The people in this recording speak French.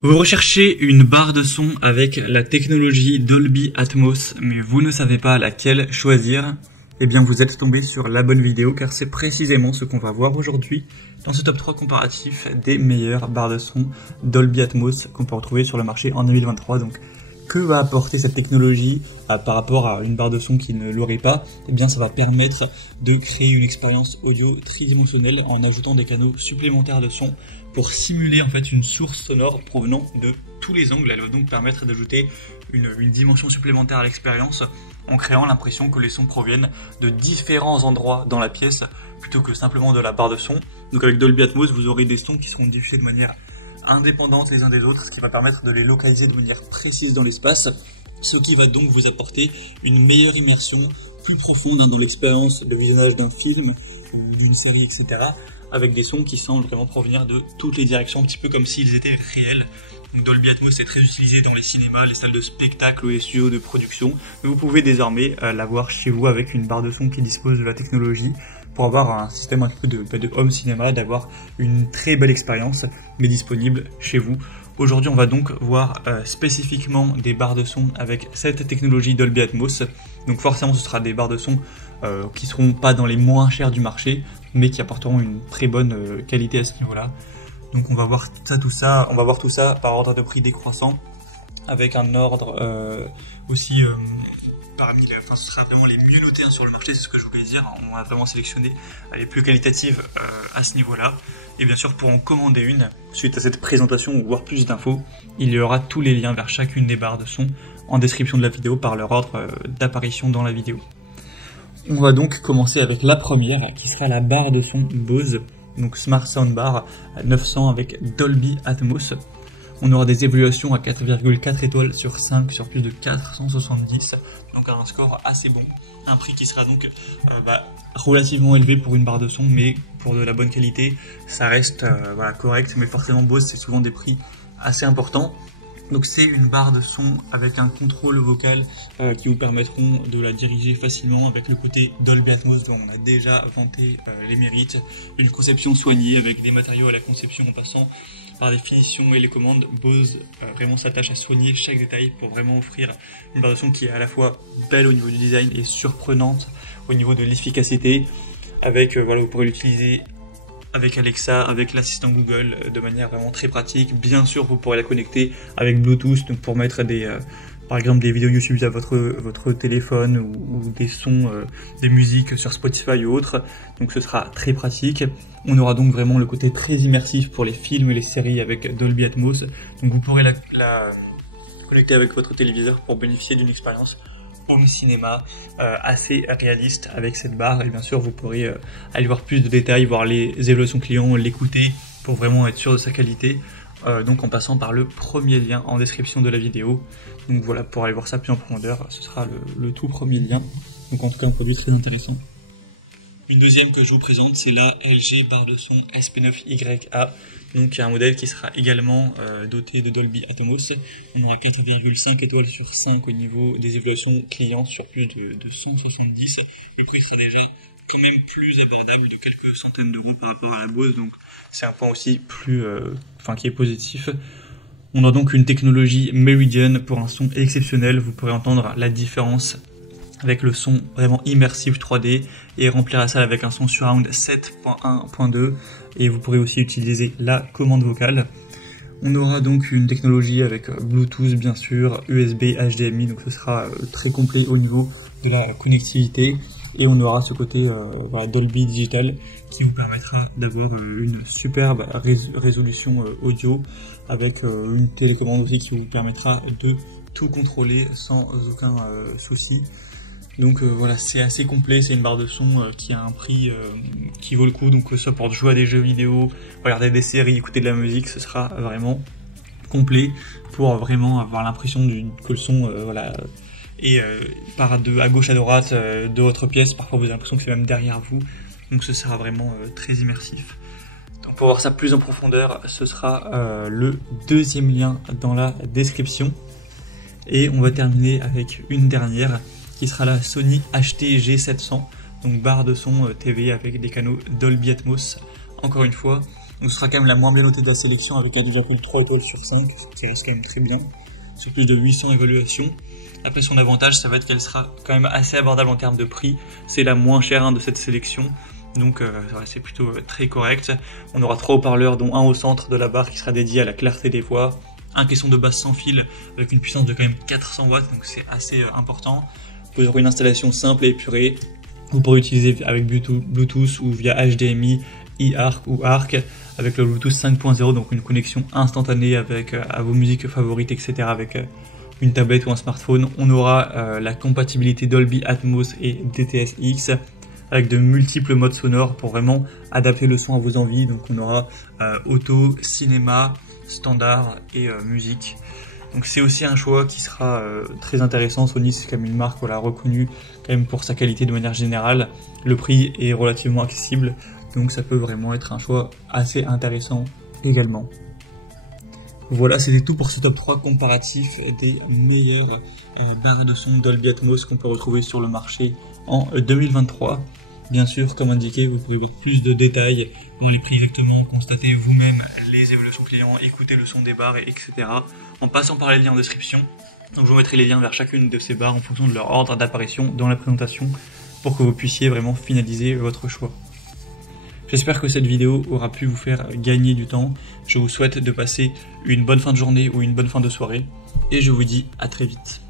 Vous recherchez une barre de son avec la technologie Dolby Atmos, mais vous ne savez pas laquelle choisir? Eh bien, vous êtes tombé sur la bonne vidéo, car c'est précisément ce qu'on va voir aujourd'hui dans ce top 3 comparatif des meilleures barres de son Dolby Atmos qu'on peut retrouver sur le marché en 2023. Donc, que va apporter cette technologie par rapport à une barre de son qui ne l'aurait pas? Eh bien, ça va permettre de créer une expérience audio tridimensionnelle en ajoutant des canaux supplémentaires de son pour simuler en fait une source sonore provenant de tous les angles. Elle va donc permettre d'ajouter une dimension supplémentaire à l'expérience en créant l'impression que les sons proviennent de différents endroits dans la pièce plutôt que simplement de la barre de son. Donc avec Dolby Atmos, vous aurez des sons qui seront diffusés de manière indépendante les uns des autres, ce qui va permettre de les localiser de manière précise dans l'espace, ce qui va donc vous apporter une meilleure immersion, plus profonde dans l'expérience de visionnage d'un film ou d'une série, etc., avec des sons qui semblent vraiment provenir de toutes les directions, un petit peu comme s'ils étaient réels. Donc Dolby Atmos est très utilisé dans les cinémas, les salles de spectacle ou les studios de production, mais vous pouvez désormais l'avoir chez vous avec une barre de son qui dispose de la technologie pour avoir un système un peu de home cinéma, d'avoir une très belle expérience, mais disponible chez vous. Aujourd'hui, on va donc voir spécifiquement des barres de son avec cette technologie Dolby Atmos. Donc forcément, ce sera des barres de son qui seront pas dans les moins chères du marché, mais qui apporteront une très bonne qualité à ce niveau-là. Donc on va voir tout ça par ordre de prix décroissant, avec un ordre aussi ce sera vraiment les mieux notés sur le marché, c'est ce que je voulais dire. On a vraiment sélectionné les plus qualitatives à ce niveau-là. Et bien sûr, pour en commander une, suite à cette présentation ou voir plus d'infos, il y aura tous les liens vers chacune des barres de son en description de la vidéo par leur ordre d'apparition dans la vidéo. On va donc commencer avec la première, qui sera la barre de son Bose, donc Smart Soundbar 900 avec Dolby Atmos. On aura des évaluations à 4,4 étoiles sur 5 sur plus de 470, donc un score assez bon. Un prix qui sera donc relativement élevé pour une barre de son, mais pour de la bonne qualité, ça reste correct. Mais forcément, Bose, c'est souvent des prix assez importants. Donc c'est une barre de son avec un contrôle vocal qui vous permettront de la diriger facilement avec le côté Dolby Atmos dont on a déjà vanté les mérites. Une conception soignée avec des matériaux à la conception en passant par des finitions et les commandes. Bose vraiment s'attache à soigner chaque détail pour vraiment offrir une barre de son qui est à la fois belle au niveau du design et surprenante au niveau de l'efficacité. Avec vous pourrez l'utiliser avec Alexa, avec l'assistant Google, de manière vraiment très pratique. Bien sûr, vous pourrez la connecter avec Bluetooth, donc pour mettre par exemple des vidéos YouTube à votre téléphone ou des sons, des musiques sur Spotify ou autre. Donc ce sera très pratique. On aura donc vraiment le côté très immersif pour les films et les séries avec Dolby Atmos. Donc vous pourrez la connecter avec votre téléviseur pour bénéficier d'une expérience en cinéma assez réaliste avec cette barre. Et bien sûr, vous pourrez aller voir plus de détails, voir les évaluations clients, l'écouter pour vraiment être sûr de sa qualité. Donc en passant par le premier lien en description de la vidéo. Donc voilà, pour aller voir ça plus en profondeur, ce sera le tout premier lien. Donc en tout cas, un produit très intéressant. Une deuxième que je vous présente, c'est la LG barre de son SP9YA. Donc un modèle qui sera également doté de Dolby Atmos. On aura 4,5 étoiles sur 5 au niveau des évaluations clients sur plus de 170. Le prix sera déjà quand même plus abordable de quelques centaines d'euros par rapport à la Bose. Donc c'est un point aussi qui est positif. On a donc une technologie Meridian pour un son exceptionnel. Vous pourrez entendre la différence avec le son vraiment immersif 3D et remplir la salle avec un son surround 7.1.2, et vous pourrez aussi utiliser la commande vocale. On aura donc une technologie avec Bluetooth bien sûr, USB, HDMI, donc ce sera très complet au niveau de la connectivité, et on aura ce côté Dolby Digital qui vous permettra d'avoir une superbe résolution audio avec une télécommande aussi qui vous permettra de tout contrôler sans aucun souci. Donc c'est assez complet, c'est une barre de son qui a un prix qui vaut le coup, donc que ce soit pour jouer à des jeux vidéo, regarder des séries, écouter de la musique, ce sera vraiment complet pour vraiment avoir l'impression que le son part à gauche à droite de votre pièce. Parfois vous avez l'impression que c'est même derrière vous, donc ce sera vraiment très immersif. Donc pour voir ça plus en profondeur, ce sera le deuxième lien dans la description. Et on va terminer avec une dernière, qui sera la Sony HT-G700, donc barre de son TV avec des canaux Dolby Atmos. Encore une fois, Donc ce sera quand même la moins bien notée de la sélection avec un 2,3 étoiles sur 5, ce qui reste quand même très bien, sur plus de 800 évaluations. Après son avantage, ça va être qu'elle sera quand même assez abordable en termes de prix, c'est la moins chère de cette sélection. Donc c'est plutôt très correct. On aura 3 haut-parleurs, dont un au centre de la barre qui sera dédié à la clarté des voix, un caisson de basse sans fil avec une puissance de quand même 400 watts, donc c'est assez important. Vous aurez une installation simple et épurée. Vous pourrez utiliser avec Bluetooth ou via HDMI, eARC ou ARC avec le Bluetooth 5.0, donc une connexion instantanée avec à vos musiques favorites, etc. avec une tablette ou un smartphone. On aura la compatibilité Dolby Atmos et DTS-X avec de multiples modes sonores pour vraiment adapter le son à vos envies. Donc on aura auto, cinéma, standard et musique. Donc c'est aussi un choix qui sera très intéressant. Sony, c'est quand même une marque reconnue quand même pour sa qualité de manière générale. Le prix est relativement accessible, donc ça peut vraiment être un choix assez intéressant également. Voilà, c'était tout pour ce top 3 comparatif des meilleures barres de son Dolby Atmos qu'on peut retrouver sur le marché en 2023. Bien sûr, comme indiqué, vous pourrez voir plus de détails, voir les prix exactement, constater vous-même les évolutions clients, écouter le son des barres, etc. en passant par les liens en description. Donc je vous mettrai les liens vers chacune de ces barres en fonction de leur ordre d'apparition dans la présentation pour que vous puissiez vraiment finaliser votre choix. J'espère que cette vidéo aura pu vous faire gagner du temps. Je vous souhaite de passer une bonne fin de journée ou une bonne fin de soirée et je vous dis à très vite.